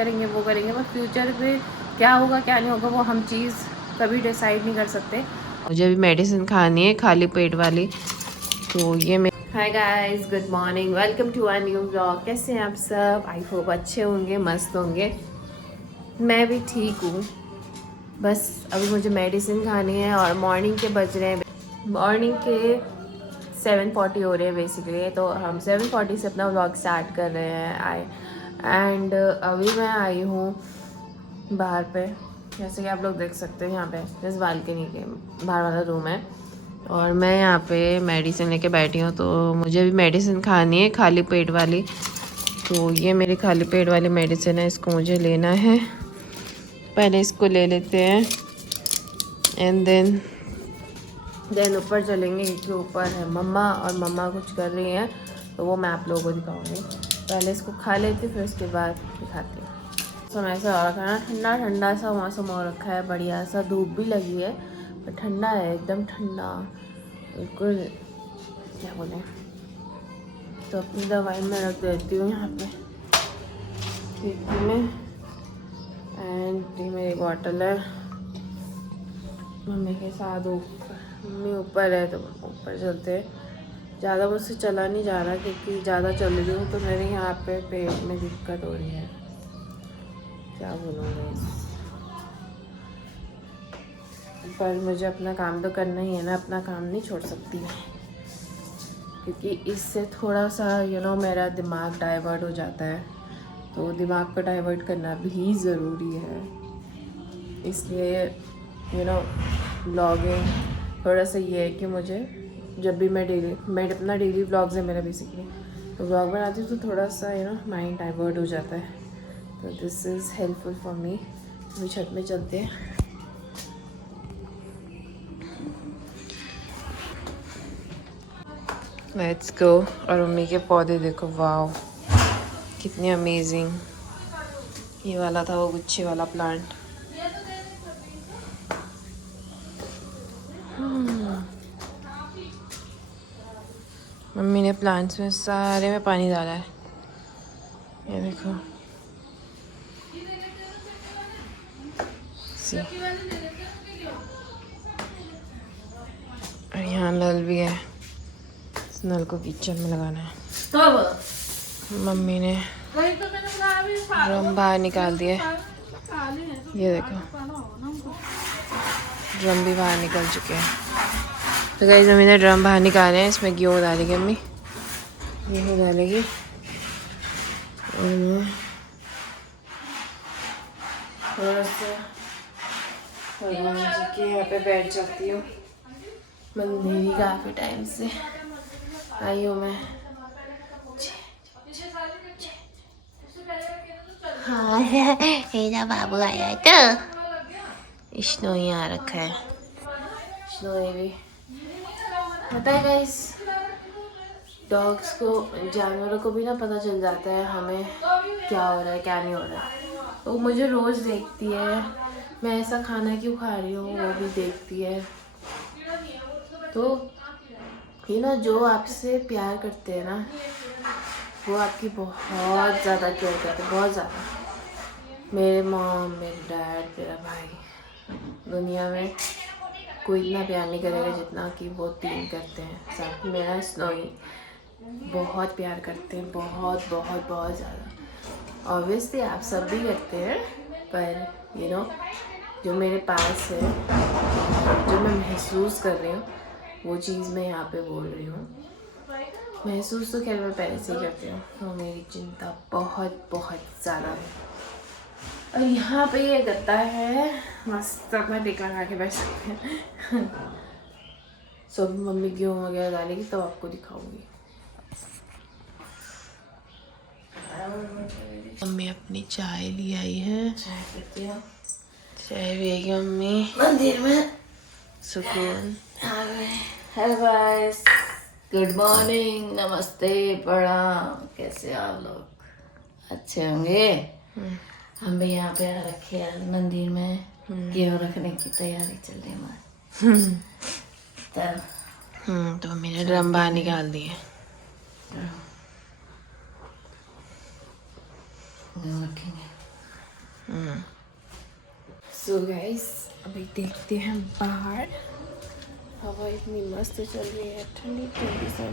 करेंगे वो करेंगे, पर फ्यूचर में क्या होगा क्या नहीं होगा वो हम चीज़ कभी डिसाइड नहीं कर सकते। मुझे अभी मेडिसिन खानी है खाली पेट वाली, तो ये मैं hi guys, good morning, welcome to a new vlog. कैसे हैं आप सब? आई होप अच्छे होंगे, मस्त होंगे। मैं भी ठीक हूँ। बस अभी मुझे मेडिसिन खानी है और मॉर्निंग के बज रहे हैं, मॉर्निंग के 7:40 हो रहे हैं बेसिकली। तो हम 7:40 से अपना व्लॉग स्टार्ट कर रहे हैं। एंड अभी मैं आई हूँ बाहर पे, जैसे कि आप लोग देख सकते हैं यहाँ पे जिस बालकनी के बाहर वाला रूम है, और मैं यहाँ पे मेडिसिन लेके बैठी हूँ। तो मुझे भी मेडिसिन खानी है खाली पेट वाली, तो ये मेरी खाली पेट वाली मेडिसिन है, इसको मुझे लेना है। पहले इसको ले लेते हैं एंड देन ऊपर चलेंगे, क्योंकि ऊपर है मम्मा और मम्मा कुछ कर रही हैं, तो वो मैं आप लोगों को दिखाऊंगी। पहले इसको खा लेती फिर उसके बाद दिखाती हूँ। मौसम ऐसा हो रखा है ना, ठंडा ठंडा सा मौसम हो रखा है, बढ़िया सा, धूप भी लगी है पर ठंडा है, एकदम ठंडा बिल्कुल, क्या बोले। तो अपनी दवाई मैं रख देती हूँ यहाँ पे खिड़की में, एंड ये मेरी बॉटल है मम्मी के साथ। मम्मी ऊपर है तो ऊपर चलते हैं। ज़्यादा मुझसे चला नहीं जा रहा, क्योंकि ज़्यादा चल रही हूँ तो मेरे यहाँ पे पेट में दिक्कत हो रही है, क्या बोलूँगी। पर मुझे अपना काम तो करना ही है ना, अपना काम नहीं छोड़ सकती मैं, क्योंकि इससे थोड़ा सा मेरा दिमाग डाइवर्ट हो जाता है, तो दिमाग को डाइवर्ट करना भी ज़रूरी है। इसलिए ब्लॉगिंग थोड़ा सा ये है कि मुझे जब भी मैं अपना डेली ब्लॉग्स है मेरा बेसिकली, तो ब्लॉग बनाती हूँ तो थोड़ा सा माइंड डाइवर्ट हो जाता है, तो this is helpful for me. अभी छत में चलते हैं। Let's go. और मम्मी के पौधे देखो, वाव कितने अमेजिंग। ये वाला था वो गुच्छे वाला प्लांट। मम्मी ने प्लांट्स में सारे में पानी डाला है, ये देखो। और यहाँ नल भी है, इस नल को किचन में लगाना है। मम्मी ने ड्रम बाहर निकाल दिए, ये देखो ड्रम भी बाहर निकल चुके हैं। तो गाइस मम्मी ने ड्रम बाहर निकाले हैं, इसमें गेहूँ डालेगी मम्मी, गेहूँ डालेगी। और मैं थोड़ा सा भगवान जी के यहाँ पे बैठ जाती हूँ। मंदिर ही काफ़ी टाइम से आई हूँ मैं। हाँ मेरा बाबू आया है तो स्नोई आ रखा है, स्नोई भी पता है गाइस। डॉग्स को, जानवरों को भी ना पता चल जाता है हमें क्या हो रहा है क्या नहीं हो रहा है, तो मुझे रोज़ देखती है मैं ऐसा खाना क्यों खा रही हूँ, वो भी देखती है। तो जो आपसे प्यार करते हैं ना, वो आपकी बहुत ज़्यादा केयर करते हैं, बहुत ज़्यादा। मेरे मॉम, मेरे डैड, मेरा भाई, दुनिया में कोई इतना प्यार नहीं करेगा जितना कि वो तीन करते हैं। साथ मेरा स्नोई बहुत प्यार करते हैं, बहुत बहुत बहुत ज़्यादा। ऑब्वियसली आप सब भी करते हैं, पर जो मेरे पास है, जो मैं महसूस कर रही हूँ, वो चीज़ मैं यहाँ पे बोल रही हूँ। महसूस तो खैर मैं पहले से ही करती हूँ, तो मेरी चिंता बहुत बहुत ज़्यादा है। और यहाँ पे ये गत्ता है, मस्त अपना टेक लगा के बैठ सकते हैं। सो मम्मी गेहूँ वगैरह डालेगी तब आपको दिखाऊंगी। मम्मी अपनी चाय ली आई है, चाय पीती हूँ, चाय पिएगी मम्मी मंदिर में, सुकून। हेलो गाइस, गुड मॉर्निंग, नमस्ते, प्रणाम। कैसे आप लोग? अच्छे होंगे। हम भी यहाँ पे आ रखे हैं मंदिर में, गेहूँ रखने की तैयारी चल रही है तब तो मैंने ड्रम बाहर निकाल दिए। गेहूँ रखेंगे सो गाइस अभी देखते हैं बाहर, हवा इतनी मस्त चल रही है, ठंडी ठंडी सी।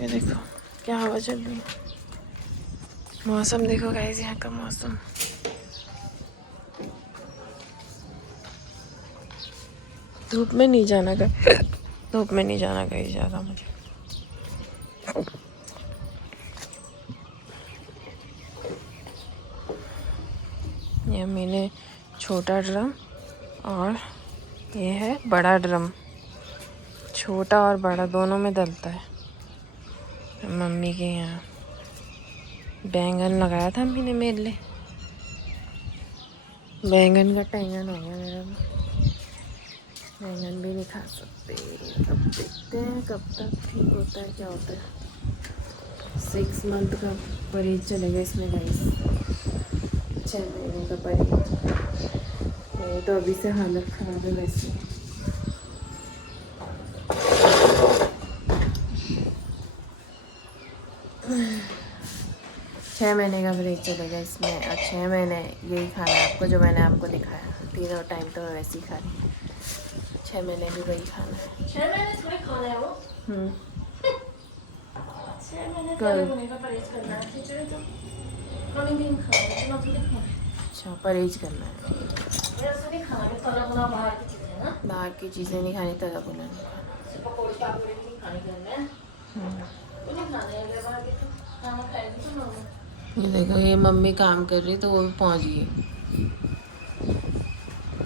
ये देखो क्या हवा चल रही है। मौसम देखो गाइस, यहाँ का मौसम धूप में नहीं जाना धूप में नहीं जाना कहीं ज़्यादा मुझे। ये मैंने छोटा ड्रम और ये है बड़ा ड्रम, छोटा और बड़ा दोनों में डलता है। मम्मी के यहाँ बैंगन लगाया था मम्मी ने मेरे लिए, बैंगन का टेंगन हो गया मेरा। बैंगन भी नहीं खा सकते। अब देखते हैं कब तक ठीक होता है, क्या होता है। 6 मंथ का परहेज चलेगा इसमें गाइस, 6 महीने का परहेज। ये तो अभी से हालत ख़राब है वैसे। छः महीने का ब्रेक चलेगा इसमें, और 6 महीने यही खाना है आपको, जो मैंने आपको दिखाया। तीनों टाइम तो मैं वैसे ही खा रही हूँ, 6 महीने भी वही खाना है। 6 महीने थोड़ी खाना है वो। 6 महीने कल का परहेज करना है, खिचड़ी तो कभी नहीं खाना है, इतना थोड़ी खाना है। अच्छा परहेज करना है, ऐसा नहीं खाना है, तला भुना बाहर की चीज़ें ना, बाहर की चीज़ें नहीं खानी, तला भुना नहीं खाना। पकौड़े पापड़ी नहीं खाने घर में, वो नहीं खाना है। अगर बाहर के तो खाना खाएगी तो ना। ये देखो ये मम्मी काम कर रही तो वो भी पहुंच गई।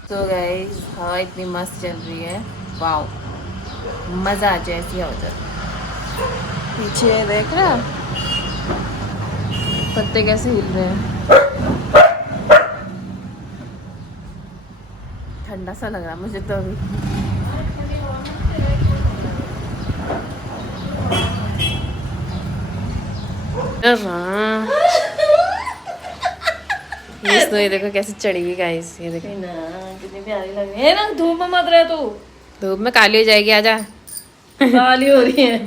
तो गाइस हवा इतनी मस्त चल रही है, वाओ मज़ा आ जाए ऐसी हवा चल। पीछे देख रहा पत्ते कैसे हिल रहे हैं, ठंडा सा लग रहा मुझे तो अभी। ये देखो कैसे चढ़ी हुई गाइस, ये देखो ना कितनी प्यारी लग रही है ना। धूप में मत रहे तू, धूप में काली हो जाएगी, आजा। काली हो रही है।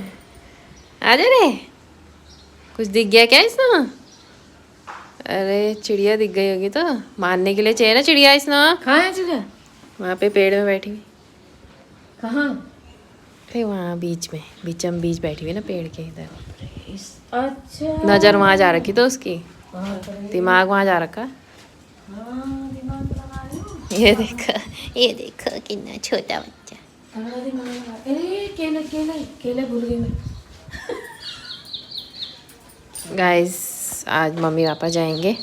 आजा रे, कुछ दिख गया क्या इसमें? अरे चिड़िया दिख गई होगी, तो मारने के लिए चाहिए ना चिड़िया इसमें। कहाँ है चिड़िया? वहाँ पे पेड़ में बैठी हुई। कहाँ? अरे वहाँ बीच में, बीचम बीच बैठी हुई ना पेड़ के इधर। अच्छा नजर वहाँ जा रखी तो उसकी, दिमाग वहाँ जा रखा। दिमाग लगा रही हूँ। ये देखो कितना छोटा बच्चा। केले केले केले भूल गई मैं। गाइस आज मम्मी पापा जाएंगे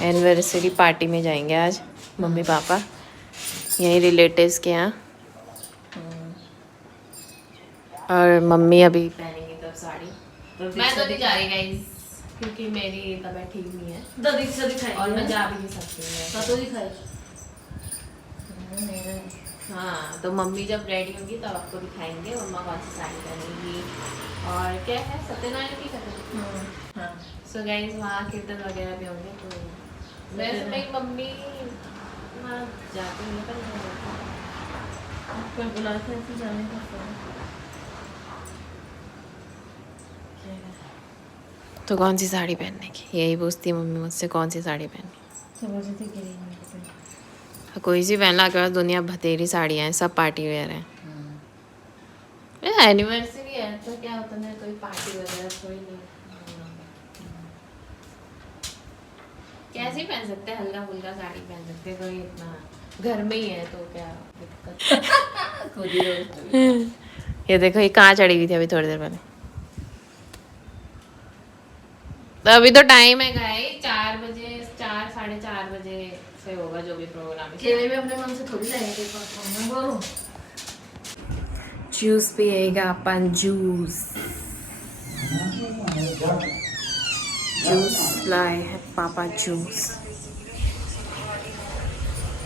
एनिवर्सरी पार्टी में जाएंगे आज मम्मी पापा, यहीं रिलेटिव्स के यहाँ। और मम्मी अभी पहनेंगी तब साड़ी, मैं तो नहीं जा रही गाइस क्योंकि मेरी तबीयत ठीक नहीं है दादी से दिखाई और मैं जा भी नहीं सकती हूँ। तो दिखाई। हाँ तो मम्मी जब रेडी होगी तब आपको दिखाएंगे मम्मा कौन सी साड़ी पहनेंगी और क्या है सत्यनारायण की कथा। सो गाइस वहाँ कीर्तन वगैरह भी होंगे, तो वैसे मेरी मम्मी वहाँ जाती है पर बुलाते हैं जाने का। तो कौन सी साड़ी पहनने की, यही पूछती है मम्मी मुझसे कौन सी साड़ी पहननी। कोई सी पहनना, के पास दुनिया भतेरी साड़ियाँ हैं, सब पार्टी वेयर हैं। एनिवर्सरी है तो क्या होता है, कोई पार्टी वगैरह कोई नहीं। कैसे पहन सकते हैं, हल्का फुल्का साड़ी पहन सकते हैं, कोई इतना घर में ही है तो क्या दिक्कत। खुद ही ये देखो ये कहाँ चढ़ी हुई थी अभी थोड़ी देर पहले। तो अभी तो टाइम है गाइस 4 बजे, 4 साढ़े 4 बजे से होगा जो भी प्रोग्राम है। केले भी अपने मन से थोड़ी लाएंगे, बोलो जूस पिएगा अपन, जूस लाए है पापा, जूस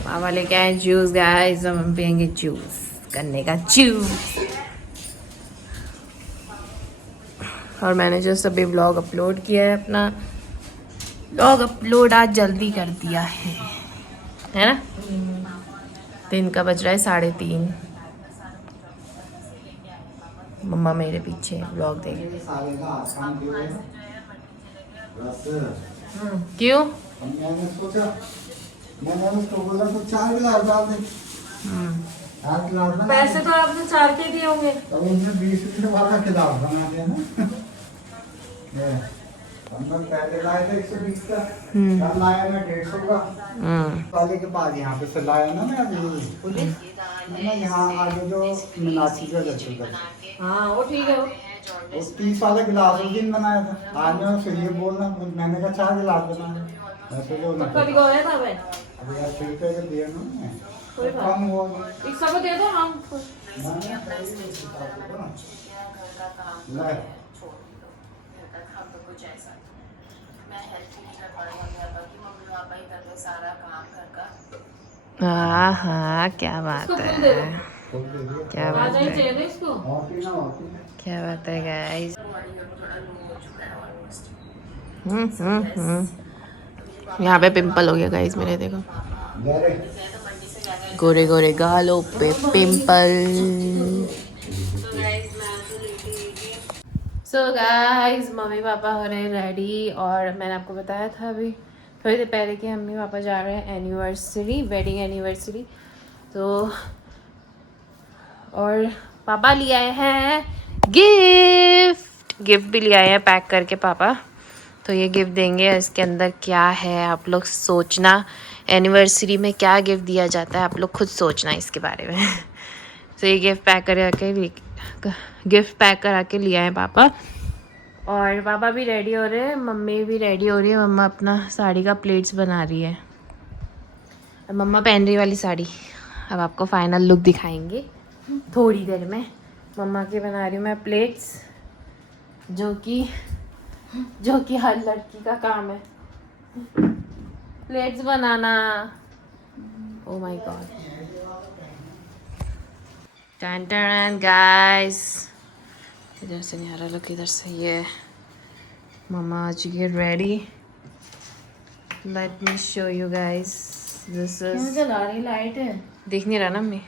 पापा लेके आए जूस गाइस, हम पियेंगे जूस, गन्ने का जूस। और मैंने जो सभी व्लॉग अपलोड किया है, अपना व्लॉग अपलोड आज जल्दी कर दिया है ना। दिन का बज रहा है 3:30। मम्मा मेरे पीछे व्लॉग देख रही है। क्यों? मैंने उसको बोला तो 4 गिलास डाल दे। 4 गिलास बना पैसे तो आपने 4 के दिए होंगे। तो उसने 20 रुपये वाला गिलास बना दिया ना। ये हम लोग पहले लाए थे 120 का, कल लाया मैं 150 का। वाले के बाद यहाँ पे से लाया ना मैं अभी मैं यहाँ आगे जो मीनाक्षी का घर चल रहा हाँ वो ठीक है। वो 30 वाला गिलास उस दिन बनाया था। आज मैं उससे ये बोलना, मैंने कहा 4 गिलास बनाया। ऐसे जो तो कभी गया था मैं। अभी यार 100 रुपये का दिया ना मैं, कोई बात कम हुआ। एक सब दे दो हम। ले हाँ हाँ, क्या बात है, क्या बात राजा ही है, चाहिए इसको। क्या बात है गाइस। यहाँ पे पिंपल हो गया गाइस मेरे, देखो गोरे गोरे गालों पे pimple. So guys mummy papa हो रहे हैं रेडी, और मैंने आपको बताया था अभी थोड़ी देर पहले कि मम्मी पापा जा रहे हैं एनिवर्सरी, वेडिंग एनिवर्सरी। तो और पापा ले आए हैं गिफ्ट भी ले आए हैं पैक करके पापा। तो ये गिफ्ट देंगे, इसके अंदर क्या है आप लोग सोचना, एनिवर्सरी में क्या गिफ्ट दिया जाता है आप लोग खुद सोचना इसके बारे में। तो ये गिफ्ट पैक करा के ले आए पापा, और पापा भी रेडी हो रहे हैं, मम्मी भी रेडी हो रही है। मम्मा अपना साड़ी का प्लेट्स बना रही है, और मम्मा पहन रही वाली साड़ी अब आपको फाइनल लुक दिखाएंगे थोड़ी देर में। मम्मा की बना रही हूँ मैं प्लेट्स, जो कि हर लड़की का काम है, प्लेट्स बनाना। ओ माय गॉड, टन टन गाइस, इधर से नहीं आ रहा लुक, इधर से। ये मम्मा आज ये ready, let me show you guys, this is, जला रही लाइट है। दिख नहीं रहा ना मम्मी।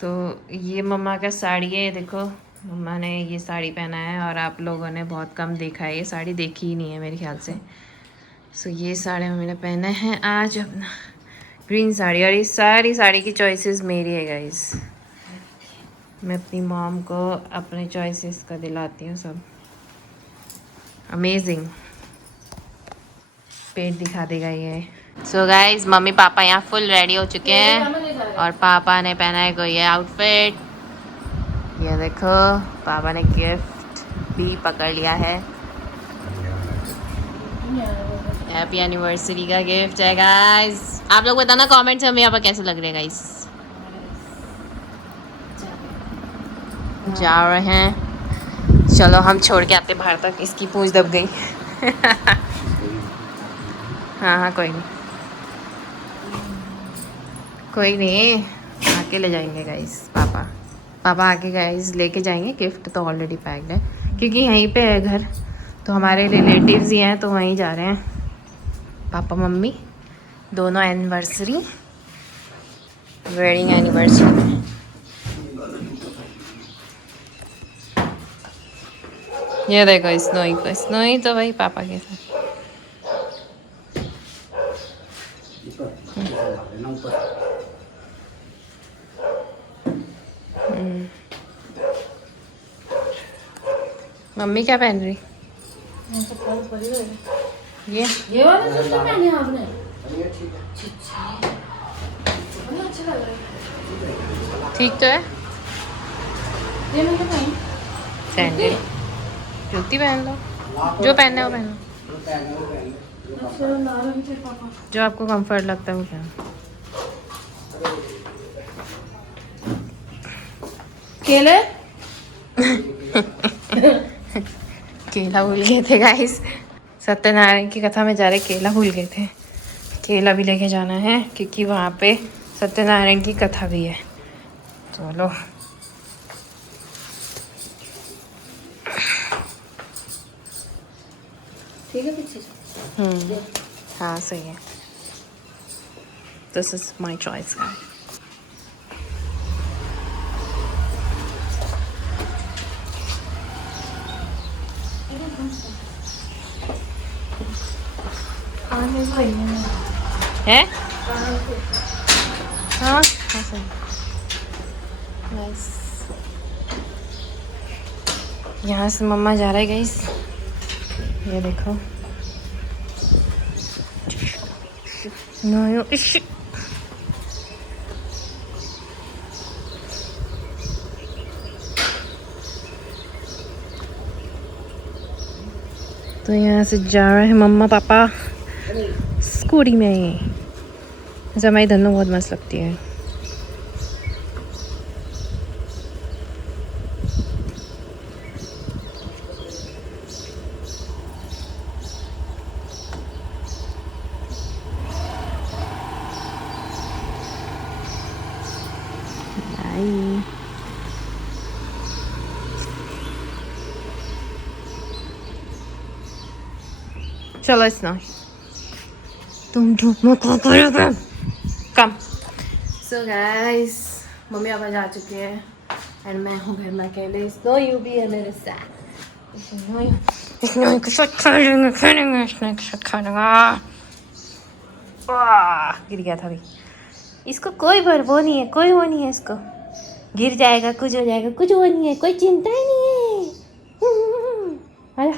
तो ये मम्मा का साड़ी है, ये देखो मम्मा ने ये साड़ी पहना है, और आप लोगों ने बहुत कम देखा है, ये साड़ी देखी ही नहीं है मेरे ख्याल से। सो ये साड़ी मम्मी ने पहना है आज, अपना ग्रीन साड़ी, और ये सारी साड़ी की चॉइसेस मेरी है गाइस। मैं अपनी मॉम को अपने चॉइसेस का दिलाती हूँ सब। अमेजिंग, पेट दिखा देगा ये। सो गाइस मम्मी पापा यहाँ फुल रेडी हो चुके हैं, और पापा ने पहना है कोई ये आउटफिट, ये देखो पापा ने गिफ्ट भी पकड़ लिया है, हैप्पी एनिवर्सरी का गिफ्ट है गाइस। आप लोग बताना कमेंट्स में मम्मी पापा कैसे लग रहे हैं गाइस। जा रहे हैं, चलो हम छोड़ के आते बाहर तक, इसकी पूंछ दब गई। हाँ हाँ कोई नहीं, कोई नहीं, आके ले जाएंगे गाइस। पापा आके गाइस लेके जाएंगे, गिफ्ट तो ऑलरेडी पैक्ड है, क्योंकि यहीं पे है घर, तो हमारे रिलेटिव्स ही हैं, तो वहीं जा रहे हैं पापा मम्मी दोनों एनिवर्सरी, वेडिंग एनिवर्सरी में। ये देखो स्नोई तो भाई पापा के साथ। मम्मी क्या पहन रही? ये वाला जूता पहने आपने? अच्छा लग रहा है। ठीक तो है। ये मैं क्या पहनूं? सैंडल, जूती पहन लो, जो पहनना है वो पहनो, अच्छा ला रहे थे पापा। जो आपको कंफर्ट लगता है वो पहनो। केले? केला भूल गए थे गाइस, सत्यनारायण की कथा में जा रहे केला भूल गए थे। केला भी लेके जाना है, क्योंकि वहाँ पे सत्यनारायण की कथा भी है। चलो ठीक है पीछे से। हाँ सही है। This is my choice guys. है हाँ सही नाइस। यहाँ से मम्मा जा रहा है गाइस, ये देखो। तो यहाँ से जा रहे हैं मम्मा पापा स्कूटी में। ऐसा हमारी धनो बहुत मस्त लगती है। चलो इस ना तुम धूप में क्या करोगे कम। सो गाइस मम्मी पापा जा चुके हैं एंड मैं हूँ घर में अकेले। सो यू भी है मेरे साथ। इसने के साथ खेलेंगे इसने के साथ खाएगा। गिर गया था भाई। इसको कोई वो नहीं है, कोई वो नहीं है। इसको गिर जाएगा, कुछ हो जाएगा, कुछ वो नहीं है, कोई चिंता ही नहीं है। आजा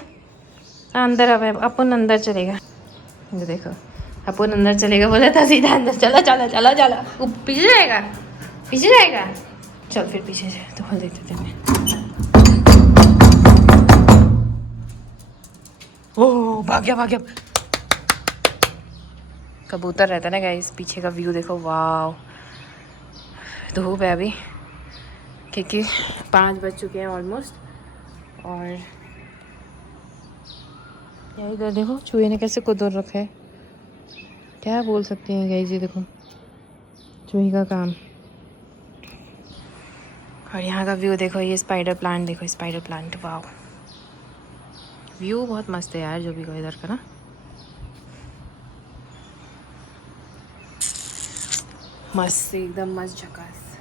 अंदर। अब अपन अंदर चलेगा। ये देखो अपन अंदर चलेगा बोला था, सीधा अंदर चला चला चला चला। वो पीछे जाएगा, पीछे जाएगा। चल फिर पीछे जाए तो खोल देते थे मैं। ओह भाग गया भाग गया। कबूतर रहता है ना गाइस। पीछे का व्यू देखो, वाह। धूप है अभी क्योंकि 5 बज चुके हैं ऑलमोस्ट। और यार इधर देखो चूहे ने कैसे कुदर रखा है। क्या बोल सकते हैं गाइस, ये देखो चूहे का काम। और यहाँ का व्यू देखो, ये स्पाइडर प्लांट देखो, स्पाइडर प्लांट। वाह व्यू बहुत मस्त है यार जो भी को इधर का ना। मस्त एकदम मस्त झकास।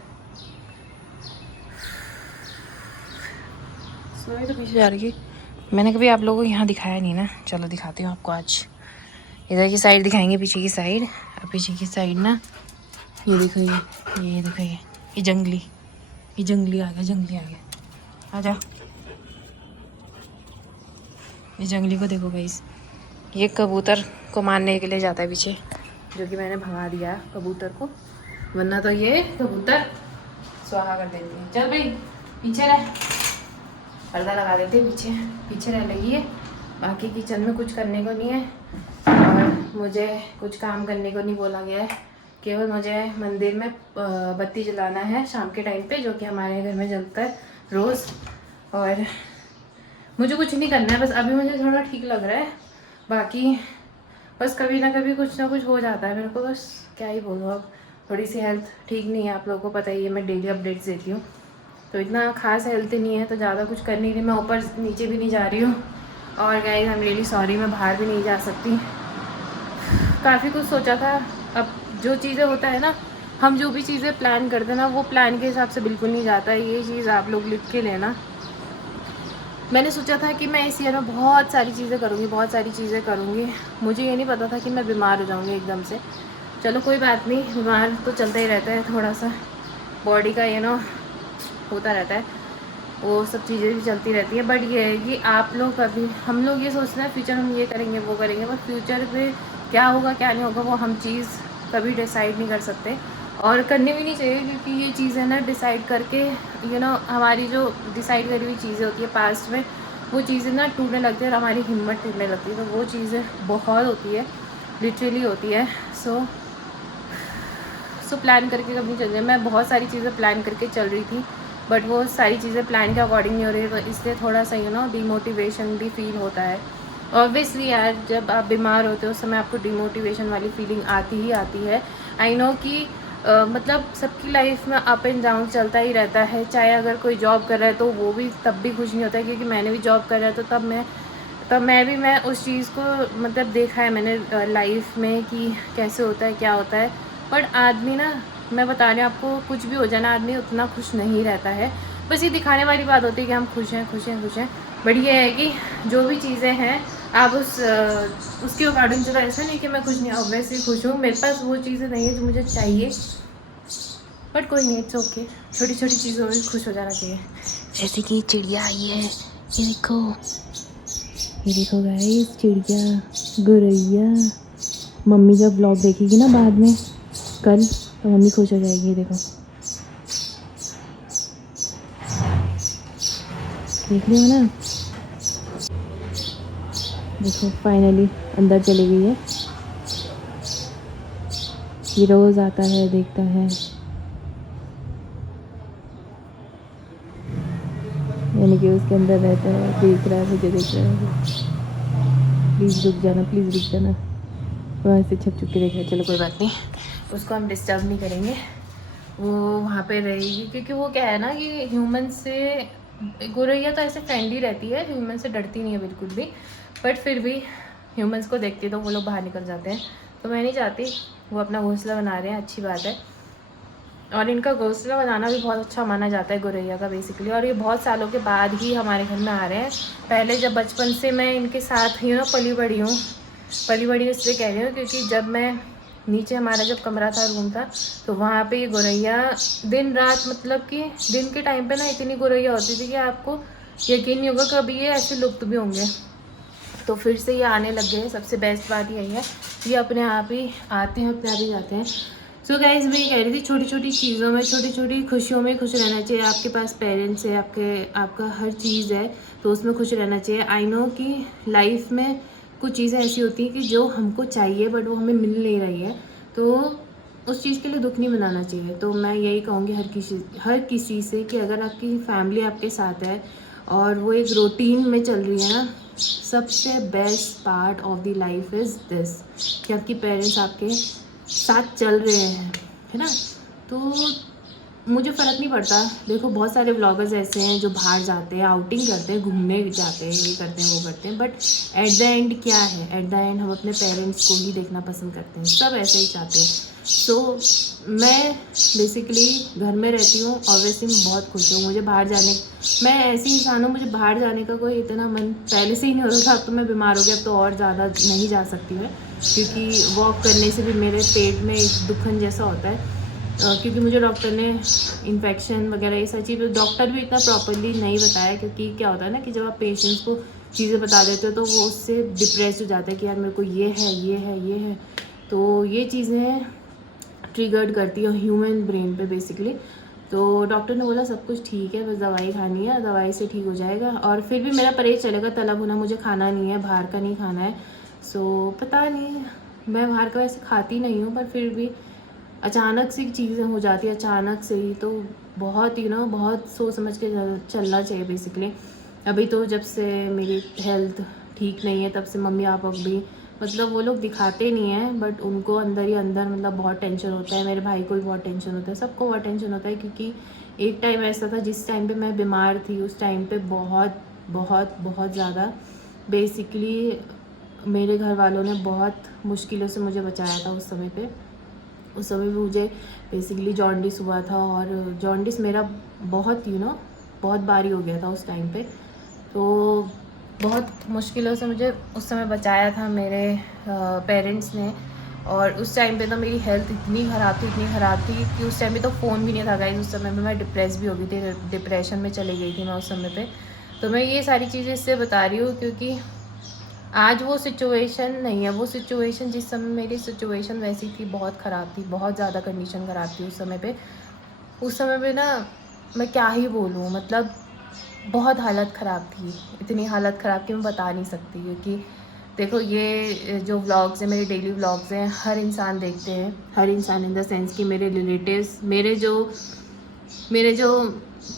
सोई तो पीछे जा रही है। मैंने कभी आप लोगों को यहाँ दिखाया नहीं ना, चलो दिखाती हूँ आपको आज। इधर की साइड दिखाएंगे, पीछे की साइड। और पीछे की साइड ना ये देखो, ये देखो, ये जंगली, ये जंगली आ गया, जंगली आ गया। आ जाओ, ये जंगली को देखो गाइस। ये कबूतर को मारने के लिए जाता है पीछे, जो कि मैंने भगा दिया कबूतर को, वरना तो ये कबूतर स्वाहा कर देती है। चल भाई पीछे रह, पर्दा लगा देते पीछे, पीछे रह लगी है। बाकी किचन में कुछ करने को नहीं है और मुझे कुछ काम करने को नहीं बोला गया है। केवल मुझे मंदिर में बत्ती जलाना है शाम के टाइम पे, जो कि हमारे घर में जलता है रोज़। और मुझे कुछ नहीं करना है, बस अभी मुझे थोड़ा ठीक लग रहा है। बाकी बस कभी ना कभी कुछ ना कुछ हो जाता है मेरे को, बस क्या ही बोलूँ। अब थोड़ी सी हेल्थ ठीक नहीं है, आप लोगों को पता ही है, मैं डेली अपडेट्स देती हूँ। तो इतना खास हेल्थ नहीं है, तो ज़्यादा कुछ कर नहीं रही मैं, ऊपर नीचे भी नहीं जा रही हूँ। और guys I am really sorry, मैं बाहर भी नहीं जा सकती। काफ़ी कुछ सोचा था। अब जो चीज़ें होता है ना, हम जो भी चीज़ें प्लान करते हैं ना, वो प्लान के हिसाब से बिल्कुल नहीं जाता है। ये चीज़ आप लोग लिख के लेना। मैंने सोचा था कि मैं इस ईयर में बहुत सारी चीज़ें करूँगी, बहुत सारी चीज़ें करूँगी। मुझे ये नहीं पता था कि मैं बीमार हो जाऊँगी एकदम से। चलो कोई बात नहीं, बीमार तो चलता ही रहता है, थोड़ा सा बॉडी का होता रहता है, वो सब चीज़ें भी चलती रहती है। बट ये है कि आप लोग कभी, हम लोग ये सोचते हैं फ्यूचर हम ये करेंगे वो करेंगे, बट फ्यूचर में क्या होगा क्या नहीं होगा वो हम चीज़ कभी डिसाइड नहीं कर सकते और करनी भी नहीं चाहिए। क्योंकि ये चीज़ें ना डिसाइड करके हमारी जो डिसाइड करी हुई चीज़ें होती है पास्ट में, वो चीज़ें ना टूटने लगती है और हमारी हिम्मत टूटने लगती है। तो वो चीज़ें बहुत होती है, लिटरली होती है। सो प्लान करके कभी चल जाए। मैं बहुत सारी चीज़ें प्लान करके चल रही थी, बट वो सारी चीज़ें प्लान के अकॉर्डिंग नहीं हो रही है, तो इसलिए थोड़ा सा डिमोटिवेशन भी फील होता है। ऑब्वियसली यार, जब आप बीमार होते हो उस समय आपको डिमोटिवेशन वाली फीलिंग आती ही आती है। आई नो कि मतलब सबकी लाइफ में अप एंड डाउन चलता ही रहता है। चाहे अगर कोई जॉब कर रहा है तो वो भी तब भी खुश नहीं होता है, क्योंकि मैंने भी जॉब कर रहा है, तो तब मैं उस चीज़ को मतलब देखा है मैंने लाइफ में कि कैसे होता है क्या होता है। बट आदमी ना, मैं बता रही हूँ आपको, कुछ भी हो जाए ना, आदमी उतना खुश नहीं रहता है। बस ये दिखाने वाली बात होती है कि हम खुश हैं खुश हैं खुश हैं, बट ये है कि जो भी चीज़ें हैं आप उसके अकॉर्डिंग चलो। ऐसा नहीं कि मैं खुश नहीं, ऑब्वियसली खुश हूँ, मेरे पास वो चीज़ें नहीं है जो मुझे चाहिए, बट कोई नहीं, इट्स ओके। छोटी छोटी चीज़ों में खुश हो जाना चाहिए। जैसे कि चिड़िया आई है, ये देखो गाइस, चिड़िया गोरैया। मम्मी जब ब्लॉग देखेगी ना बाद में कल, तो मम्मी खुश हो जाएगी। ये देखो, देख रहे हो ना, देखो फाइनली अंदर चली गई है। ये रोज़ आता है, देखता है, यानी कि उसके अंदर रहता है, देख रहा है, मुझे देख रहा है। प्लीज़ रुक जाना, प्लीज़ रुक जाना। वहाँ से छप छुप के देख रहा है। चलो कोई बात नहीं, उसको हम डिस्टर्ब नहीं करेंगे, वो वहाँ पे रहेगी। क्योंकि वो क्या है ना कि ह्यूमन से, गोरैया तो ऐसे फ्रेंडली रहती है, ह्यूमन से डरती नहीं है बिल्कुल भी, बट फिर भी ह्यूमंस को देखती तो वो लोग बाहर निकल जाते हैं। तो मैं नहीं चाहती, वो अपना घोंसला बना रहे हैं, अच्छी बात है। और इनका घोंसला बनाना भी बहुत अच्छा माना जाता है गोरैया का बेसिकली। और ये बहुत सालों के बाद ही हमारे घर में आ रहे हैं। पहले जब बचपन से मैं इनके साथ ही पली बड़ी हूँ, पली बड़ी इसलिए कह रही हूँ क्योंकि जब मैं नीचे, हमारा जब कमरा था, रूम था, तो वहाँ पे ये गोरैया दिन रात, मतलब कि दिन के टाइम पे ना इतनी गोरैया होती थी कि आपको यकीन नहीं होगा कभी ये ऐसे लुप्त भी होंगे। तो फिर से ये आने लग गए। सबसे बेस्ट बात यही है, ये अपने आप ही आते हैं, अपने आप ही जाते हैं। सो गाइज, मैं ये कह रही थी, छोटी छोटी चीज़ों में, छोटी छोटी खुशियों में खुश रहना चाहिए। आपके पास पेरेंट्स है, आपका हर चीज़ है, तो उसमें खुश रहना चाहिए। आई नो कि लाइफ में कुछ चीज़ें ऐसी होती हैं कि जो हमको चाहिए बट वो हमें मिल नहीं रही है, तो उस चीज़ के लिए दुख नहीं मनाना चाहिए। तो मैं यही कहूँगी हर किसी से कि अगर आपकी फैमिली आपके साथ है और वो एक रूटीन में चल रही है ना, सबसे best part of the life is this, कि आपकी पेरेंट्स आपके साथ चल रहे हैं, है ना। तो मुझे फ़र्क नहीं पड़ता। देखो, बहुत सारे व्लॉगर्स ऐसे हैं जो बाहर जाते हैं, आउटिंग करते हैं, घूमने जाते हैं, ये करते हैं, वो करते हैं, बट एट द एंड क्या है, एट द एंड हम अपने पेरेंट्स को ही देखना पसंद करते हैं। सब ऐसे ही चाहते हैं। सो मैं बेसिकली घर में रहती हूँ, ऑब्वियसली मैं बहुत खुश हूँ। मुझे बाहर जाने, मैं ऐसी इंसान हूँ, मुझे बाहर जाने का कोई इतना मन पहले से ही नहीं होता था। अब तो मैं बीमार हो गया, अब तो और ज़्यादा नहीं जा सकती मैं, क्योंकि वॉक करने से भी मेरे पेट में एक दुखन जैसा होता है। क्योंकि मुझे डॉक्टर ने इन्फेक्शन वगैरह ये सारी चीज़, डॉक्टर भी इतना प्रॉपरली नहीं बताया। क्योंकि क्या होता है ना कि जब आप पेशेंट्स को चीज़ें बता देते हो तो वो उससे डिप्रेस हो जाता है कि यार मेरे को ये है, ये है, ये है। तो ये चीज़ें ट्रिगर्ड करती है ह्यूमन ब्रेन पे बेसिकली। तो डॉक्टर ने बोला सब कुछ ठीक है, बस दवाई खानी है, दवाई से ठीक हो जाएगा। और फिर भी मेरा परहेज चलेगा, तला भुना मुझे खाना नहीं है, बाहर का नहीं खाना है। सो पता नहीं, मैं बाहर का वैसे खाती नहीं हूँ, पर फिर भी अचानक से चीज़ें हो जाती है, अचानक से ही। तो बहुत बहुत सोच समझ के चलना चाहिए बेसिकली। अभी तो जब से मेरी हेल्थ ठीक नहीं है, तब से मम्मी पापा भी, मतलब वो लोग दिखाते नहीं हैं, बट उनको अंदर ही अंदर मतलब बहुत टेंशन होता है। मेरे भाई को भी बहुत टेंशन होता है, सबको बहुत टेंशन होता है। क्योंकि एक टाइम ऐसा था जिस टाइम पे मैं बीमार थी, उस टाइम पे बहुत बहुत बहुत ज़्यादा बेसिकली मेरे घर वालों ने बहुत मुश्किलों से मुझे बचाया था। उस समय पे मुझे बेसिकली जॉन्डिस हुआ था, और जॉन्डिस मेरा बहुत बहुत भारी हो गया था उस टाइम पे। तो बहुत मुश्किलों से मुझे उस समय बचाया था मेरे पेरेंट्स ने। और उस टाइम पे तो मेरी हेल्थ इतनी ख़राब थी कि उस टाइम पे तो फ़ोन भी नहीं था गाइस। उस समय पे मैं डिप्रेस भी हो गई थी, डिप्रेशन में चली गई थी मैं उस समय पे। तो मैं ये सारी चीज़ें इससे बता रही हूँ क्योंकि आज वो सिचुएशन नहीं है। वो सिचुएशन, जिस समय मेरी सिचुएशन वैसी थी, बहुत ख़राब थी, बहुत ज़्यादा कंडीशन ख़राब थी उस समय पे ना, मैं क्या ही बोलूँ, मतलब बहुत हालत ख़राब थी। इतनी हालत ख़राब कि मैं बता नहीं सकती। क्योंकि देखो, ये जो व्लॉग्स हैं, मेरे डेली व्लॉग्स हैं, हर इंसान देखते हैं। हर इंसान इन द सेंस कि मेरे रिलेटिव्स, मेरे जो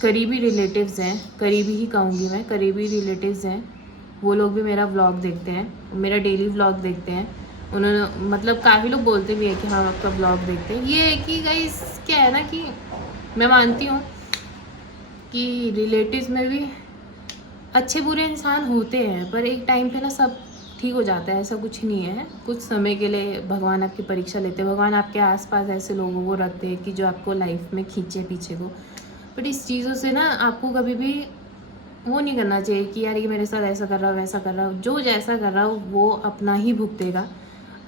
करीबी रिलेटिव्स हैं, करीबी ही कहूँगी मैं, करीबी रिलेटिव्स हैं, वो लोग भी मेरा व्लॉग देखते हैं, मेरा डेली व्लॉग देखते हैं। उन्होंने, मतलब काफ़ी लोग बोलते भी हैं कि हाँ आपका व्लॉग देखते हैं। ये है कि गाइस क्या है ना कि मैं मानती हूँ कि रिलेटिव्स में भी अच्छे बुरे इंसान होते हैं, पर एक टाइम पे ना सब ठीक हो जाता है, ऐसा कुछ नहीं है। कुछ समय के लिए भगवान आपकी परीक्षा लेते हैं, भगवान आपके आसपास ऐसे लोगों को रखते हैं कि जो आपको लाइफ में खींचे पीछे को। बट इस चीज़ों से ना आपको कभी भी वो नहीं करना चाहिए कि यार ये मेरे साथ ऐसा कर रहा हो वैसा कर रहा हो। जो जैसा कर रहा हो वो अपना ही भुगतेगा,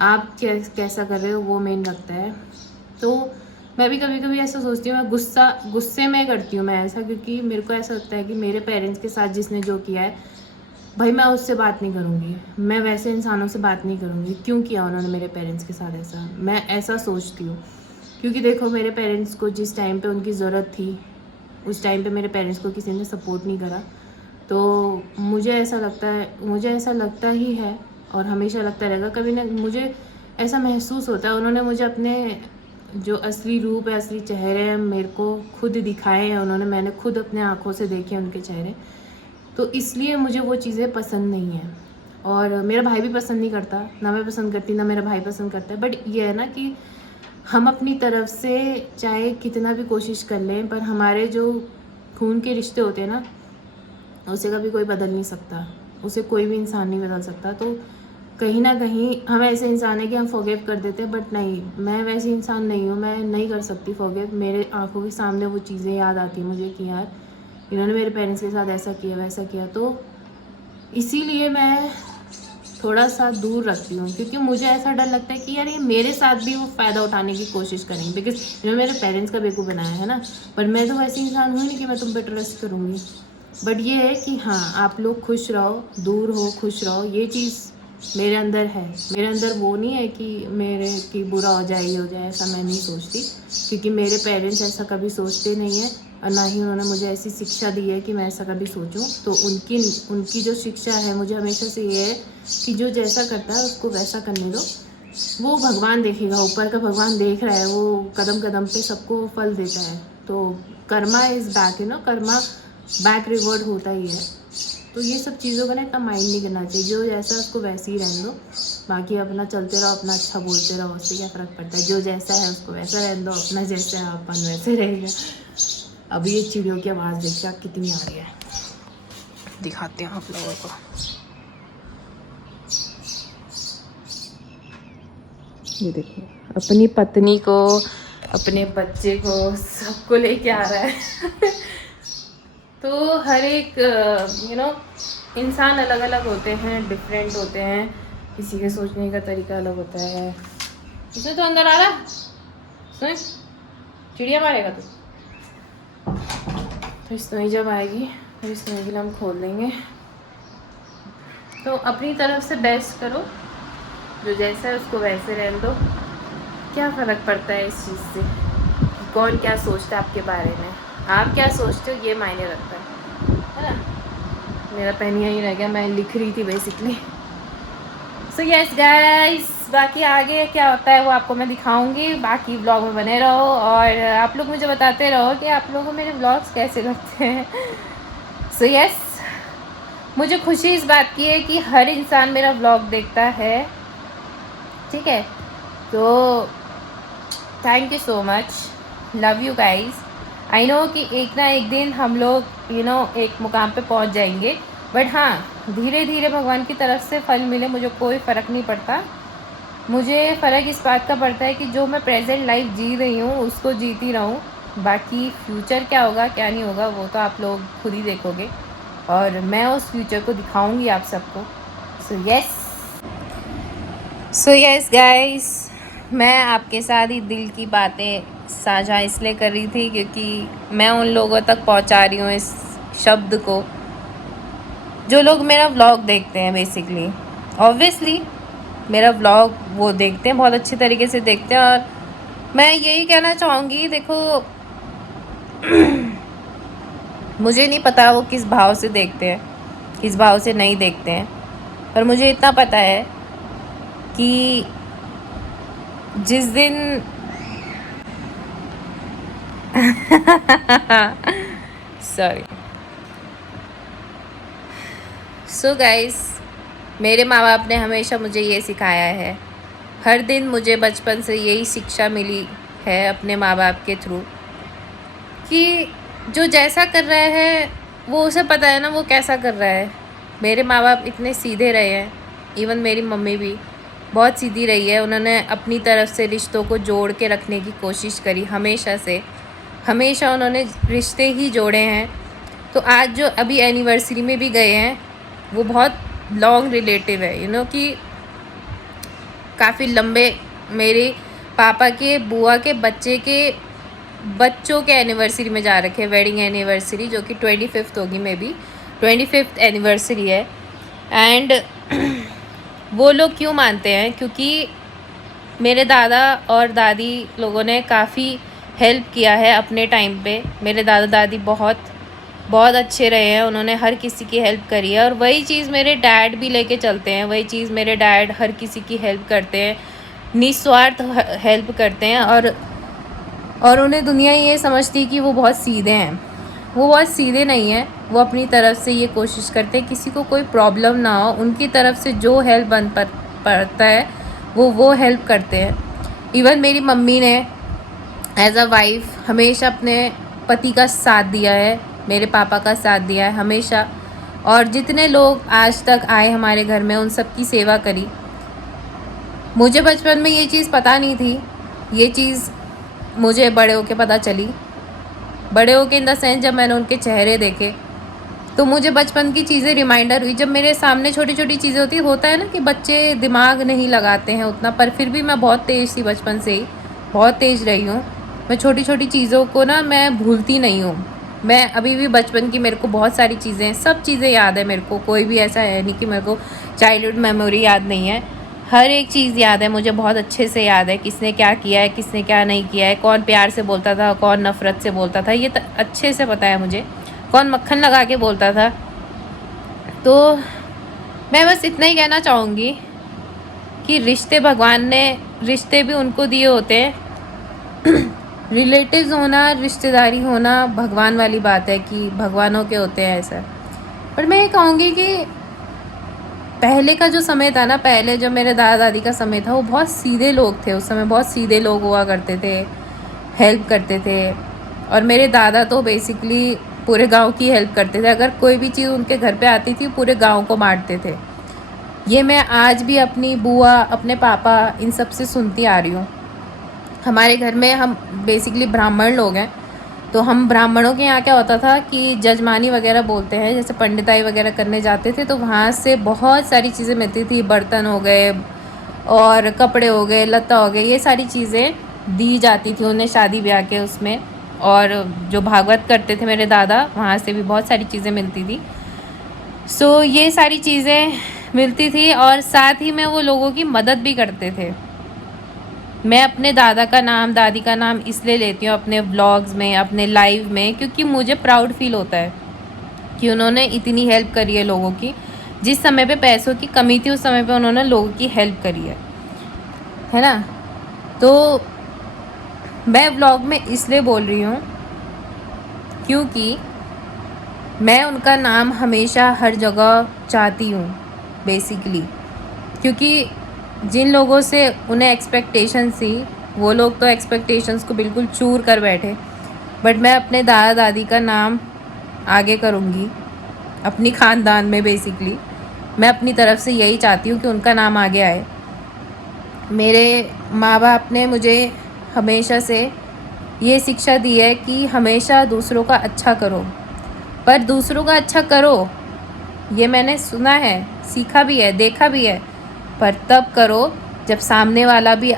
आप कैसा कर रहे हो वो मेन रखता है। तो मैं भी कभी कभी ऐसा सोचती हूँ, मैं गुस्से में करती हूँ मैं ऐसा, क्योंकि मेरे को ऐसा लगता है कि मेरे पेरेंट्स के साथ जिसने जो किया है भाई मैं उससे बात नहीं करूँगी, मैं वैसे इंसानों से बात नहीं करूँगी। क्यों किया उन्होंने मेरे पेरेंट्स के साथ ऐसा, मैं ऐसा सोचती हूँ। क्योंकि देखो मेरे पेरेंट्स को जिस टाइम पे उनकी ज़रूरत थी उस टाइम पे मेरे पेरेंट्स को किसी ने सपोर्ट नहीं करा। तो मुझे ऐसा लगता ही है और हमेशा लगता रहेगा। कभी ना मुझे ऐसा महसूस होता है उन्होंने मुझे अपने जो असली रूप है, असली चेहरे हैं, मेरे को खुद दिखाए हैं उन्होंने, मैंने खुद अपने आँखों से देखे उनके चेहरे। तो इसलिए मुझे वो चीज़ें पसंद नहीं है। और मेरा भाई भी पसंद नहीं करता, ना मैं पसंद करती ना मेरा भाई पसंद करता है। बट ये है ना कि हम अपनी तरफ से चाहे कितना भी कोशिश कर लें, पर हमारे जो खून के रिश्ते होते हैं ना उसे कभी कोई बदल नहीं सकता, उसे कोई भी इंसान नहीं बदल सकता। तो कहीं ना कहीं हम ऐसे इंसान हैं कि हम फॉरगिव कर देते हैं, बट नहीं, मैं वैसी इंसान नहीं हूँ, मैं नहीं कर सकती फॉरगिव। मेरे आंखों के सामने वो चीज़ें याद आती हैं मुझे कि यार इन्होंने मेरे पेरेंट्स के साथ ऐसा किया वैसा किया। तो इसीलिए मैं थोड़ा सा दूर रखती हूँ, क्योंकि मुझे ऐसा डर लगता है कि यार ये मेरे साथ भी वो फ़ायदा उठाने की कोशिश करेंगे, बिकॉज इन्होंने मेरे पेरेंट्स का बेवकूफ़ बनाया है ना। पर मैं तो वैसी इंसान हूँ नहीं कि मैं तुम पे ट्रस्ट करूँगी। बट ये है कि हाँ आप लोग खुश रहो, दूर हो, खुश रहो, ये चीज़ मेरे अंदर है। मेरे अंदर वो नहीं है कि मेरे की बुरा हो जाए ये हो जाए, ऐसा मैं नहीं सोचती, क्योंकि मेरे पेरेंट्स ऐसा कभी सोचते नहीं है और ना ही उन्होंने मुझे ऐसी शिक्षा दी है कि मैं ऐसा कभी सोचूं। तो उनकी जो शिक्षा है मुझे हमेशा से ये है कि जो जैसा करता है उसको वैसा करने दो, वो भगवान देखेगा, ऊपर का भगवान देख रहा है, वो कदम कदम पे सबको फल देता है। तो Karma is back, Karma back reward होता ही है। तो ये सब चीज़ों का ना इतना माइंड नहीं करना चाहिए, जो जैसा है उसको वैसे ही रहने दो, बाकी अपना चलते रहो, अपना अच्छा बोलते रहो, उससे क्या फ़र्क पड़ता है। जो जैसा है उसको वैसा रहने दो, अपना जैसा है अपन वैसे रहेगा। अभी ये चिड़ियों की आवाज़ देखिए आप कितनी आ रही है, दिखाते हैं आप लोगों को। ये देखिए अपनी पत्नी को, अपने बच्चे को, सबको लेके आ रहा है। तो हर एक इंसान अलग अलग होते हैं, डिफरेंट होते हैं, किसी के सोचने का तरीका अलग होता है। इसमें तो अंदर आ रहा सुन, चिड़िया मारेगा तो इस तरह जब आएगी तो इस तरह के लिए हम खोल देंगे। तो अपनी तरफ से बेस्ट करो, जो जैसा है उसको वैसे रहने दो। क्या फ़र्क पड़ता है इस चीज़ से, कौन क्या सोचता है आपके बारे में, आप क्या सोचते हो ये मायने रखता है ना। मेरा पेन यहीं रह गया, मैं लिख रही थी बेसिकली। सो यस गाइस, बाकी आगे क्या होता है वो आपको मैं दिखाऊंगी, बाकी व्लॉग में बने रहो और आप लोग मुझे बताते रहो कि आप लोगों को मेरे व्लॉग्स कैसे लगते हैं। सो यस, मुझे खुशी इस बात की है कि हर इंसान मेरा व्लॉग देखता है, ठीक है। तो thank you so much, love you guys. I know कि एक ना एक दिन हम लोग एक मुकाम पे पहुंच जाएंगे, बट हाँ धीरे धीरे भगवान की तरफ से फल मिले, मुझे कोई फ़र्क नहीं पड़ता। मुझे फ़र्क इस बात का पड़ता है कि जो मैं प्रेजेंट लाइफ जी रही हूँ उसको जीती रहूँ, बाकी फ्यूचर क्या होगा क्या नहीं होगा वो तो आप लोग खुद ही देखोगे और मैं उस फ्यूचर को दिखाऊंगी आप सबको। सो यस गाइस, मैं आपके साथ ही दिल की बातें साझा इसलिए कर रही थी क्योंकि मैं उन लोगों तक पहुंचा रही हूँ इस शब्द को जो लोग मेरा व्लॉग देखते हैं। बेसिकली ऑब्वियसली मेरा व्लॉग वो देखते हैं, बहुत अच्छे तरीके से देखते हैं। और मैं यही कहना चाहूँगी, देखो मुझे नहीं पता वो किस भाव से देखते हैं, किस भाव से नहीं देखते हैं, पर मुझे इतना पता है कि जिस दिन सॉरी। सो गाइस, मेरे माँ बाप ने हमेशा मुझे ये सिखाया है, हर दिन मुझे बचपन से यही शिक्षा मिली है अपने माँ बाप के थ्रू कि जो जैसा कर रहा है वो उसे पता है ना वो कैसा कर रहा है। मेरे माँ बाप इतने सीधे रहे हैं, इवन मेरी मम्मी भी बहुत सीधी रही है। उन्होंने अपनी तरफ से रिश्तों को जोड़ के रखने की कोशिश करी हमेशा से, हमेशा उन्होंने रिश्ते ही जोड़े हैं। तो आज जो अभी एनिवर्सरी में भी गए हैं वो बहुत लॉन्ग रिलेटिव है, यू नो कि काफ़ी लंबे, मेरे पापा के बुआ के बच्चों के एनिवर्सरी में जा रखे हैं, वेडिंग एनिवर्सरी, जो कि 25th होगी, मे बी 25th एनिवर्सरी है। एंड वो लोग क्यों मानते हैं, क्योंकि मेरे दादा और दादी लोगों ने काफ़ी हेल्प किया है अपने टाइम पे। मेरे दादा दादी बहुत अच्छे रहे हैं, उन्होंने हर किसी की हेल्प करी है। और वही चीज़ मेरे डैड भी लेके चलते हैं, वही चीज़ मेरे डैड हर किसी की हेल्प करते हैं, निस्वार्थ हेल्प करते हैं। और उन्हें दुनिया ये समझती कि वो बहुत सीधे हैं। वो बहुत सीधे नहीं हैं, वो अपनी तरफ से ये कोशिश करते हैं किसी को कोई प्रॉब्लम ना हो, उनकी तरफ से जो हेल्प बन पड़ता है वो हेल्प करते हैं। इवन मेरी मम्मी ने एज अ वाइफ हमेशा अपने पति का साथ दिया है, मेरे पापा का साथ दिया है हमेशा। और जितने लोग आज तक आए हमारे घर में उन सब की सेवा करी। मुझे बचपन में ये चीज़ पता नहीं थी, ये चीज़ मुझे बड़े होके पता चली। बड़े होके इन द सेंस जब मैंने उनके चेहरे देखे तो मुझे बचपन की चीज़ें रिमाइंडर हुई। जब मेरे सामने छोटी छोटी चीज़ें होती, होता है ना कि बच्चे दिमाग नहीं लगाते हैं उतना, पर फिर भी मैं बहुत तेज़ थी बचपन से ही, बहुत तेज़ रही हूँ। मैं छोटी छोटी चीज़ों को ना मैं भूलती नहीं हूँ। मैं अभी भी बचपन की, मेरे को बहुत सारी चीज़ें, सब चीज़ें याद है मेरे को। कोई भी ऐसा है नहीं कि मेरे को चाइल्डहुड मेमोरी याद नहीं है, हर एक चीज़ याद है मुझे, बहुत अच्छे से याद है किसने क्या किया है, किसने क्या नहीं किया है, कौन प्यार से बोलता था, कौन नफ़रत से बोलता था, ये अच्छे से पता है मुझे, कौन मक्खन लगा के बोलता था। तो मैं बस इतना ही कहना चाहूँगी कि रिश्ते भगवान ने, रिश्ते भी उनको दिए होते हैं। रिलेटिव्स होना, रिश्तेदारी होना भगवान वाली बात है कि भगवानों के होते हैं ऐसा। पर मैं ये कहूँगी कि पहले का जो समय था ना, पहले जो मेरे दादा दादी का समय था, वो बहुत सीधे लोग थे। उस समय बहुत सीधे लोग हुआ करते थे, हेल्प करते थे। और मेरे दादा तो बेसिकली पूरे गांव की हेल्प करते थे। अगर कोई भी चीज़ उनके घर पे आती थी पूरे गांव को बांटते थे। ये मैं आज भी अपनी बुआ, अपने पापा, इन सब से सुनती आ रही हूँ। हमारे घर में हम बेसिकली ब्राह्मण लोग हैं, तो हम ब्राह्मणों के यहाँ क्या होता था कि जजमानी वगैरह बोलते हैं, जैसे पंडिताई वगैरह करने जाते थे तो वहाँ से बहुत सारी चीज़ें मिलती थी। बर्तन हो गए और कपड़े हो गए, लत्ता हो गए, ये सारी चीज़ें दी जाती थी उन्हें शादी ब्याह के उसमें। और जो भागवत करते थे मेरे दादा, वहाँ से भी बहुत सारी चीज़ें मिलती थी। सो ये सारी चीज़ें मिलती थी और साथ ही में वो लोगों की मदद भी करते थे। मैं अपने दादा का नाम, दादी का नाम इसलिए लेती हूँ अपने व्लॉग्स में, अपने लाइव में, क्योंकि मुझे प्राउड फील होता है कि उन्होंने इतनी हेल्प करी है लोगों की। जिस समय पे पैसों की कमी थी उस समय पे उन्होंने लोगों की हेल्प करी है ना। तो मैं व्लॉग में इसलिए बोल रही हूँ क्योंकि मैं उनका नाम हमेशा हर जगह चाहती हूँ बेसिकली। क्योंकि जिन लोगों से उन्हें एक्सपेक्टेशंस थी, वो लोग तो एक्सपेक्टेशंस को बिल्कुल चूर कर बैठे। बट मैं अपने दादा दादी का नाम आगे करूँगी अपनी ख़ानदान में। बेसिकली मैं अपनी तरफ से यही चाहती हूँ कि उनका नाम आगे आए। मेरे माँ बाप ने मुझे हमेशा से ये शिक्षा दी है कि हमेशा दूसरों का अच्छा करो। पर दूसरों का अच्छा करो, ये मैंने सुना है, सीखा भी है, देखा भी है, पर तब करो जब सामने वाला भी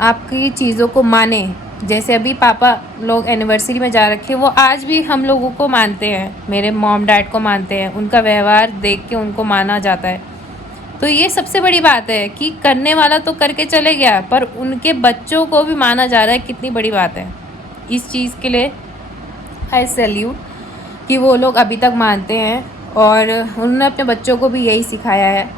आपकी चीज़ों को माने। जैसे अभी पापा लोग एनिवर्सरी में जा रखे, वो आज भी हम लोगों को मानते हैं, मेरे मॉम डैड को मानते हैं, उनका व्यवहार देख के उनको माना जाता है। तो ये सबसे बड़ी बात है कि करने वाला तो करके चले गया, पर उनके बच्चों को भी माना जा रहा है। कितनी बड़ी बात है। इस चीज़ के लिए आई सैल्यूट कि वो लोग अभी तक मानते हैं। और उन्होंने अपने बच्चों को भी यही सिखाया है,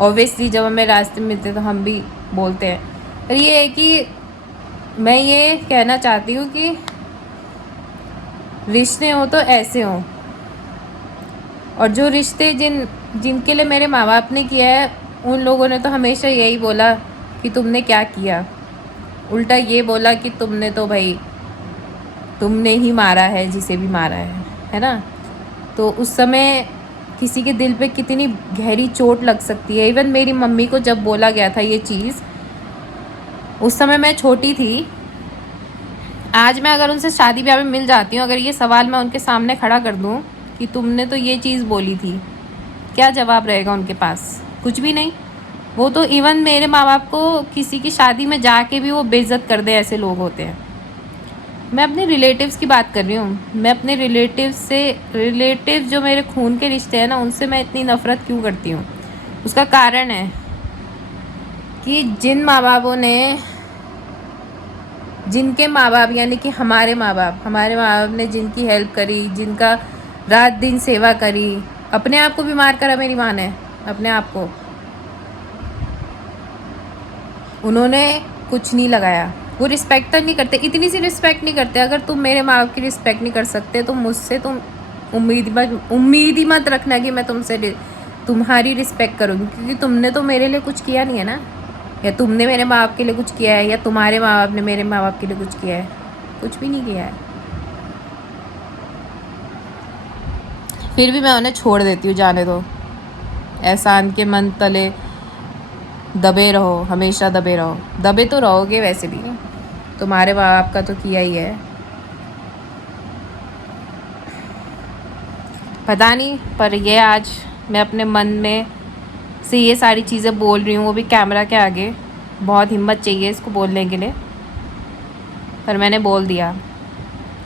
ऑब्वियसली जब हमें रास्ते में मिलते तो हम भी बोलते हैं। पर ये है कि मैं ये कहना चाहती हूँ कि रिश्ते हों तो ऐसे हों। और जो रिश्ते जिनके लिए मेरे माँ बाप ने किया है, उन लोगों ने तो हमेशा यही बोला कि तुमने क्या किया। उल्टा ये बोला कि तुमने तो भाई, तुमने ही मारा है जिसे भी मारा है ना। तो उस समय किसी के दिल पे कितनी गहरी चोट लग सकती है। इवन मेरी मम्मी को जब बोला गया था ये चीज़, उस समय मैं छोटी थी। आज मैं अगर उनसे शादी ब्याह में मिल जाती हूँ, अगर ये सवाल मैं उनके सामने खड़ा कर दूँ कि तुमने तो ये चीज़ बोली थी, क्या जवाब रहेगा उनके पास? कुछ भी नहीं। वो तो इवन मेरे माँ बाप को किसी की शादी में जाके भी वो बेइज्जत कर दे, ऐसे लोग होते हैं। मैं अपने रिलेटिव्स की बात कर रही हूँ। मैं अपने रिलेटिव जो मेरे खून के रिश्ते हैं ना, उनसे मैं इतनी नफ़रत क्यों करती हूँ? उसका कारण है कि जिनके माँ बाप यानी कि हमारे माँ बाप ने जिनकी हेल्प करी, जिनका रात दिन सेवा करी, अपने आप को बीमार करा मेरी माँ ने, अपने आप को। उन्होंने कुछ नहीं लगाया। वो रिस्पेक्ट तक नहीं करते, इतनी सी रिस्पेक्ट नहीं करते। अगर तुम मेरे माँ बाप की रिस्पेक्ट नहीं कर सकते तो मुझसे तुम उम्मीद ही मत रखना कि मैं तुम्हारी रिस्पेक्ट करूँगी, क्योंकि तुमने तो मेरे लिए कुछ किया नहीं है ना। या तुमने मेरे माँ बाप के लिए कुछ किया है, या तुम्हारे माँ बाप ने मेरे माँ बाप के लिए कुछ किया है? कुछ भी नहीं किया है। फिर भी मैं उन्हें छोड़ देती हूँ, जाने दो। एहसान के मन तले दबे रहो, हमेशा दबे रहो। दबे तो रहोगे वैसे भी, तुम्हारे माँ बाप का तो किया ही है। पता नहीं, पर ये आज मैं अपने मन में से ये सारी चीज़ें बोल रही हूँ, वो भी कैमरा के आगे। बहुत हिम्मत चाहिए इसको बोलने के लिए, पर मैंने बोल दिया।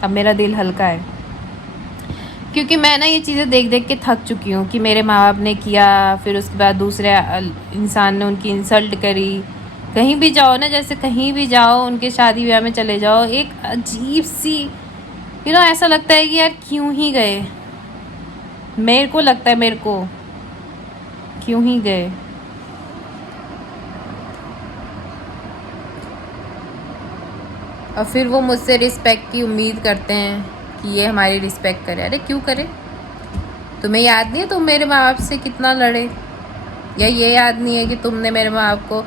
अब मेरा दिल हल्का है, क्योंकि मैं ना ये चीज़ें देख देख के थक चुकी हूँ कि मेरे माँ बाप ने किया, फिर उसके बाद दूसरे इंसान ने उनकी इंसल्ट करी। कहीं भी जाओ ना, जैसे कहीं भी जाओ, उनके शादी ब्याह में चले जाओ, एक अजीब सी ऐसा लगता है कि यार क्यों ही गए। मेरे को लगता है, मेरे को क्यों ही गए। और फिर वो मुझसे रिस्पेक्ट की उम्मीद करते हैं कि ये हमारी रिस्पेक्ट करे। अरे क्यों करे? तुम्हें याद नहीं है तुम मेरे माँ बाप से कितना लड़े? या ये याद नहीं है कि तुमने मेरे माँ बाप को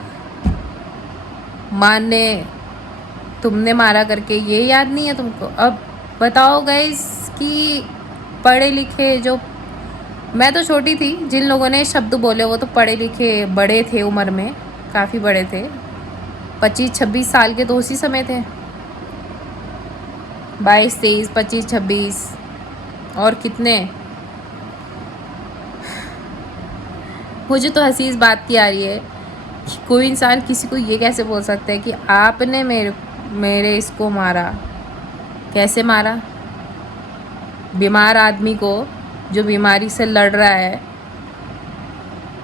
तुमने मारा करके? ये याद नहीं है तुमको? अब बताओ गाइस कि पढ़े लिखे जो, मैं तो छोटी थी, जिन लोगों ने शब्द बोले वो तो पढ़े लिखे बड़े थे, उम्र में काफ़ी बड़े थे। 25-26 साल के तो उसी समय थे। 22, 23, 25, 26 और कितने। मुझे तो हंसी इस बात की आ रही है कि कोई इंसान किसी को ये कैसे बोल सकता है कि आपने मेरे इसको मारा। कैसे मारा? बीमार आदमी को, जो बीमारी से लड़ रहा है,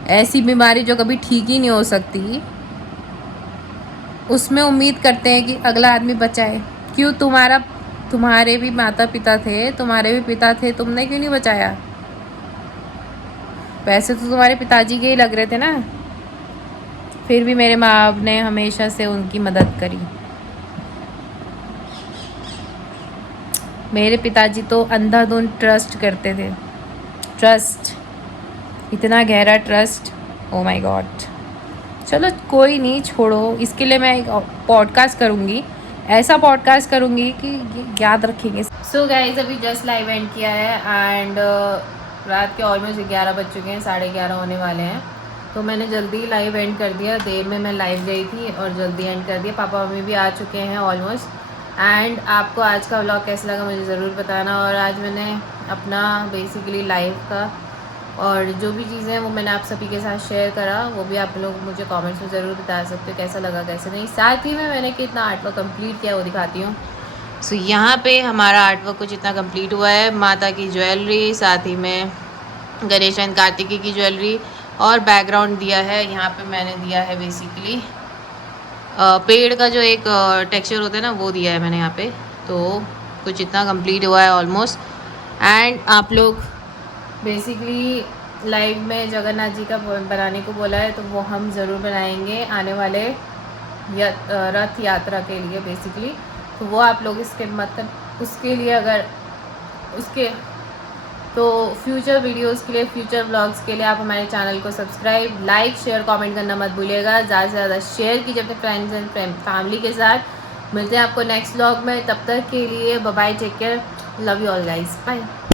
ऐसी बीमारी जो कभी ठीक ही नहीं हो सकती, उसमें उम्मीद करते हैं कि अगला आदमी बचाए। क्यों? तुम्हारे भी माता पिता थे, तुम्हारे भी पिता थे, तुमने क्यों नहीं बचाया? पैसे तो तुम्हारे पिताजी के ही लग रहे थे ना। फिर भी मेरे माँ बाप ने हमेशा से उनकी मदद करी। मेरे पिताजी तो अंधाधुंध ट्रस्ट करते थे। ट्रस्ट, इतना गहरा ट्रस्ट, ओ माय गॉड। चलो कोई नहीं, छोड़ो। इसके लिए मैं एक पॉडकास्ट करूँगी, ऐसा पॉडकास्ट करूँगी कि याद रखेंगे। सो गाइस, अभी जस्ट लाइव एंड किया है एंड रात के ऑलमोस्ट 11 बज चुके हैं, 11:30 होने वाले हैं। तो मैंने जल्दी लाइव एंड कर दिया। देर में मैं लाइव गई थी और जल्दी एंड कर दिया। पापा मम्मी भी आ चुके हैं ऑलमोस्ट। एंड आपको आज का व्लॉग कैसा लगा मुझे ज़रूर बताना। और आज मैंने अपना बेसिकली लाइव का और जो भी चीज़ें हैं वो मैंने आप सभी के साथ शेयर करा, वो भी आप लोग मुझे कमेंट्स में ज़रूर बता सकते हो कैसा लगा कैसे नहीं। साथ ही में मैंने कितना आर्टवर्क कंप्लीट किया वो दिखाती हूँ। सो यहाँ पे हमारा आर्टवर्क कुछ इतना कंप्लीट हुआ है। माता की ज्वेलरी, साथ ही में गणेश एंड कार्तिकी की ज्वेलरी, और बैकग्राउंड दिया है यहाँ पे मैंने दिया है बेसिकली पेड़ का जो एक टेक्सचर होता है ना, वो दिया है मैंने यहाँ पे। तो कुछ इतना कंप्लीट हुआ है ऑलमोस्ट। एंड आप लोग बेसिकली लाइव में जगन्नाथ जी का बनाने को बोला है, तो वो हम ज़रूर बनाएंगे आने वाले रथ यात्रा के लिए बेसिकली। तो वो आप लोग इसके मतलब उसके लिए अगर उसके तो फ्यूचर वीडियोस के लिए, फ्यूचर व्लॉग्स के लिए आप हमारे चैनल को सब्सक्राइब, लाइक, शेयर, कमेंट करना मत भूलिएगा। ज़्यादा से ज़्यादा शेयर कीजिए अपने फ्रेंड्स एंड फैमिली के साथ। मिलते हैं आपको नेक्स्ट व्लॉग में, तब तक के लिए bye bye, take care, love you all guys, bye.